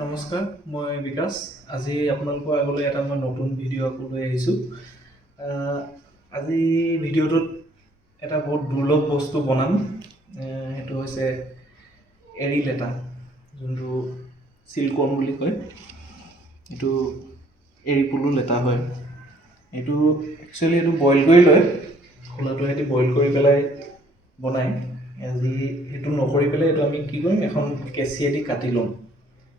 নমস্কাৰ, মই বিকাশ। আজি আপোনালোকৰ আগলৈ এটা মই নতুন ভিডিঅ' লৈ আহিছোঁ। আজি ভিডিঅ'টোত এটা বহুত দুৰ্লভ বস্তু বনাম। সেইটো হৈছে এৰী লেটা, যোনটো চিল্কৱৰ্ম বুলি কয়। এইটো এৰী পলু লেটা হয়। এইটো বইল কৰি লয়, খোলাটো সিহঁতি বইল কৰি পেলাই বনায়। আজি সেইটো নকৰি পেলাই এইটো আমি কি কৰিম, এখন কেঁচিয়েদি কাটি ল'ম।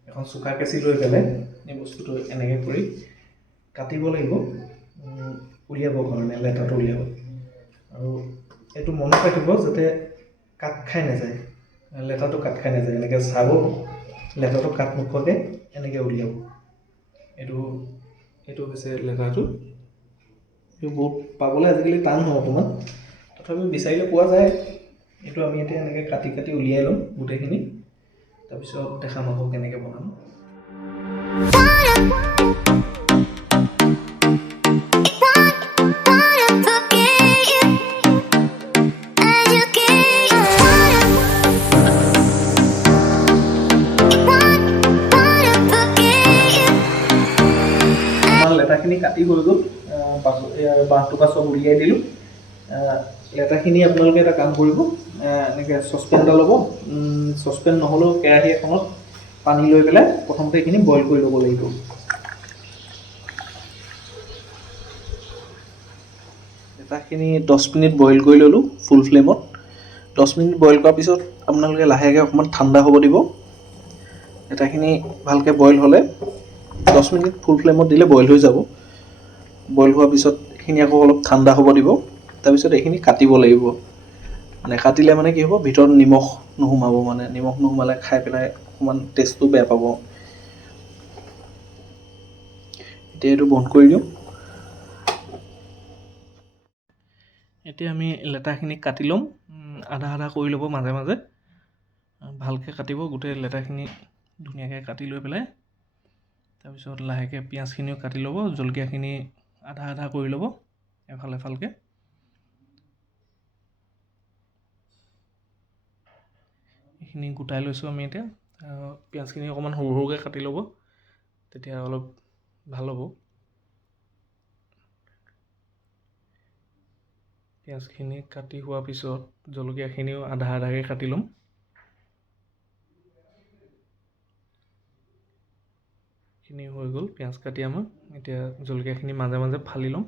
এখন চোকা কেঁচি লৈ পেলাই এই বস্তুটো এনেকৈ কৰি কাটিব লাগিব, উলিয়াবৰ কাৰণে, লেটাটো উলিয়াব। আৰু এইটো মনত ৰাখিব যাতে কাট খাই নাযায়, লেটাটো কাট খাই নাযায়। এনেকৈ চাব, লেটাটো কাট নোখোৱাকৈ এনেকৈ উলিয়াব। এইটো হৈছে লেটাটো। এইটো বহুত পাবলৈ আজিকালি টান হয় অকণমান, তথাপিও বিচাৰিলে পোৱা যায়। এইটো আমি এতিয়া এনেকৈ কাটি কাটি উলিয়াই ল'ম গোটেইখিনি, তাৰপিছত দেখাম আকৌ কেনেকৈ বনাম। লেটাখিনি কাটি হৈ গ'ল, বাঁহটোপা চব উলিয়াই দিলোঁ। লেটাখিনি আপোনালোকে এটা কাম কৰিব, এনেকৈ চচপেন এটা ল'ব। চচপেন নহ'লেও কেৰাহী এখনত পানী লৈ পেলাই প্ৰথমতে এইখিনি বইল কৰি ল'ব লাগিব। লেটাখিনি 10 মিনিট বইল কৰি ল'লোঁ ফুল ফ্লেমত। 10 মিনিট বইল কৰাৰ পিছত আপোনালোকে লাহেকৈ অকণমান ঠাণ্ডা হ'ব দিব। লেটাখিনি ভালকৈ বইল হ'লে 10 মিনিট ফুল ফ্লেমত দিলে বইল হৈ যাব। বইল হোৱাৰ পিছত এইখিনি আকৌ অলপ ঠাণ্ডা হ'ব দিব। তাৰপিছত এইখিনি কাটিব লাগিব। কাটিলে মানে কি হ'ব, ভিতৰত নিমখ নোসোমাব। নিমখ নোসোমালে খাই পেলাই অকণমান টেষ্টটো বেয়া পাব। এতিয়া এইটো বন্ধ কৰি দিওঁ। এতিয়া আমি লেটাখিনি কাটি ল'ম, আধা আধা কৰি ল'ব মাজে মাজে। ভালকৈ কাটিব, গোটেই লেটাখিনি ধুনীয়াকৈ কাটি লৈ পেলাই। তাৰপিছত লাহেকৈ পিঁয়াজখিনিও কাটি ল'ব, জলকীয়াখিনি আধা আধা কৰি ল'ব এফাল এফালকৈ। এইখিনি গোটাই লৈছোঁ আমি এতিয়া। পিঁয়াজখিনি অকণমান সৰু সৰুকৈ কাটি ল'ব, তেতিয়া অলপ ভাল হ'ব। পিঁয়াজখিনি কাটি হোৱাৰ পিছত জলকীয়াখিনিও আধা আধাকৈ কাটি ল'ম। এইখিনি হৈ গ'ল পিঁয়াজ কাটি আমাৰ। এতিয়া জলকীয়াখিনি মাজে মাজে ফালি ল'ম।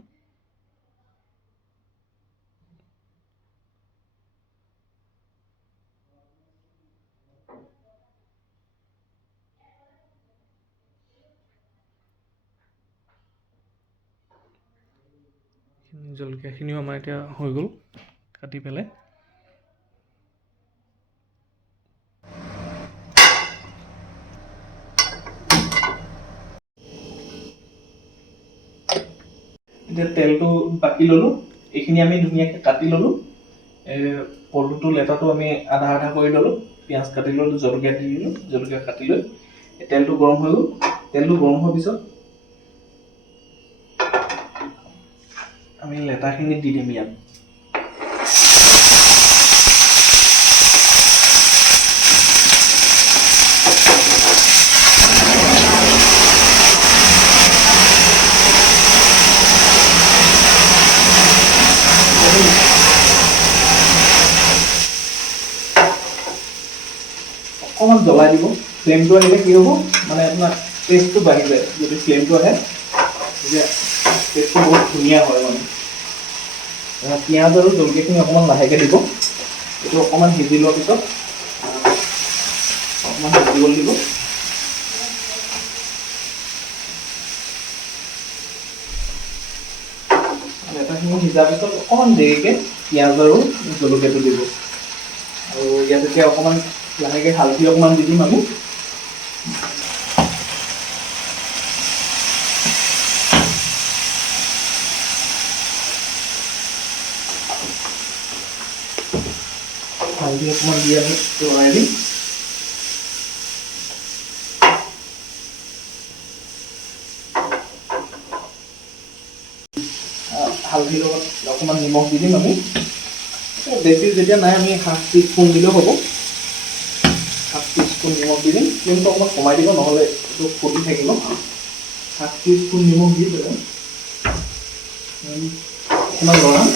জলকীয়াখিনিও আমাৰ এতিয়া হৈ গ'ল কাটি পেলাই। এতিয়া তেলটো বাকি ল'লোঁ, এইখিনি আমি ধুনীয়াকৈ কাটি ল'লোঁ। পলুটো লেটাটো আমি আধা আধা কৰি ল'লোঁ, পিঁয়াজ কাটি ল'লোঁ, জলকীয়া দি দিলোঁ, জলকীয়া কাটি লৈ তেলটো গৰম হৈ গ'ল। তেলটো গৰম হোৱাৰ পিছত আমি লেটাখিনি দি দিম ইয়াত। অকণমান জ্বলাই দিব। ফ্লেমটো আহিলে কি হ'ব, আপোনাৰ টেষ্টটো বাঢ়ি যায়। যদি ফ্লেমটো আহে তেতিয়া টেষ্টটো বহুত ধুনীয়া হয়। পিঁয়াজ আৰু জলকীয়াখিনি অকণমান লাহেকৈ দিব। এইটো অকণমান সিজি লোৱাৰ পিছত অকণমান সিজিবলৈ দিব। লেটাখিনি সিজাৰ পিছত অকণমান দেৰিকৈ পিঁয়াজ আৰু জলকীয়াটো দিব। আৰু ইয়াত এতিয়া অকণমান লাহেকৈ হালধি অকণমান দি দিম আমি। হালধি অকণমান দি আমি লৰাই দিম। হালধিৰ লগত অকণমান নিমখ দি দিম আমি। বেছি যেতিয়া নাই, আমি ½ টিস্পুন দিলেও হ'ব। ½ টিস্পুন স্পুন নিমখ দি দিম। ফ্লেমটো অকণমান কমাই দিব, নহ'লে এইটো ফুটি থাকিব। 1 স্পুন নিমখ দি পেলাই অকণমান লৰাম।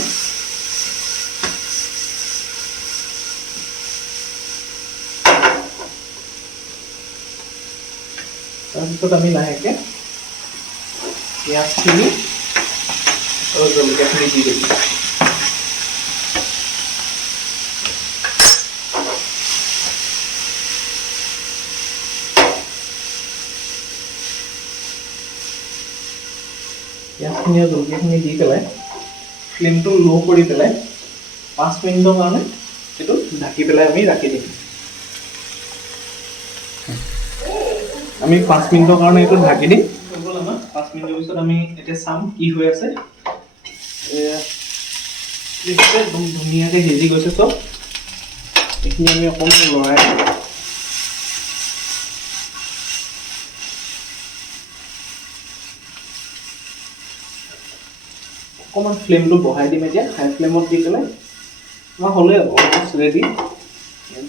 তাৰপিছত আমি লাহেকৈ পিঁয়াজখিনি আৰু জলকীয়াখিনি দি দিম। পিঁয়াজখিনি আৰু জলকীয়াখিনি দি পেলাই ফ্লেমটো ল' কৰি পেলাই 5 মিনিটৰ কাৰণে এইটো ঢাকি পেলাই আমি ৰাখি দিম। আমি 5 মিনিটৰ কাৰণে এইটো ঢাকি দিম। হৈ গ'ল আমাৰ 5 মিনিটৰ পিছত আমি এতিয়া চাম কি হৈ আছে। একদম ধুনীয়াকৈ সিজি গৈছে চব। এইখিনি আমি অকণমান লৰাই অকণমান ফ্লেমটো বঢ়াই দিম। এতিয়া হাই ফ্লেমত দি পেলাই আমাৰ হ'লে অলমষ্ট ৰেডি।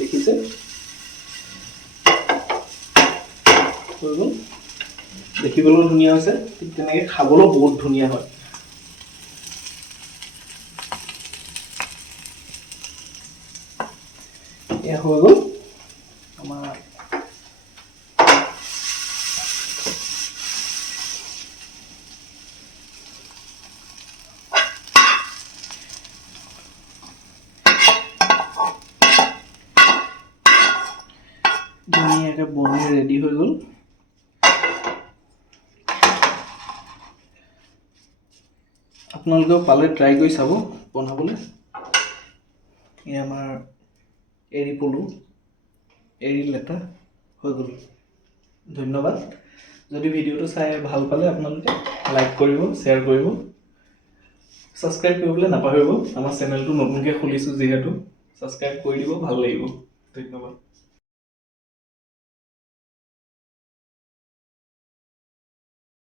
দেখিছে হৈ গ'ল। দেখিবলৈও ধুনীয়া হৈছে, ঠিক তেনেকৈ খাবলৈও বহুত ধুনীয়া হয়। এয়া হৈ গ'ল আমাৰ ধুনীয়াকৈ বনি ৰেডি হৈ গ'ল। আপোনালোকেও পালে ট্ৰাই কৰি চাব বনাবলৈ। এই আমাৰ এৰী পলু, এৰী লেটা হৈ গ'ল। ধন্যবাদ। যদি ভিডিঅ'টো চাই ভাল পালে আপোনালোকে লাইক কৰিব, শ্বেয়াৰ কৰিব, ছাবস্ক্ৰাইব কৰিবলৈ নাপাহৰিব। আমাৰ চেনেলটো নতুনকৈ খুলিছোঁ যিহেতু ছাবস্ক্ৰাইব কৰি দিব, ভাল লাগিব। ধন্যবাদ।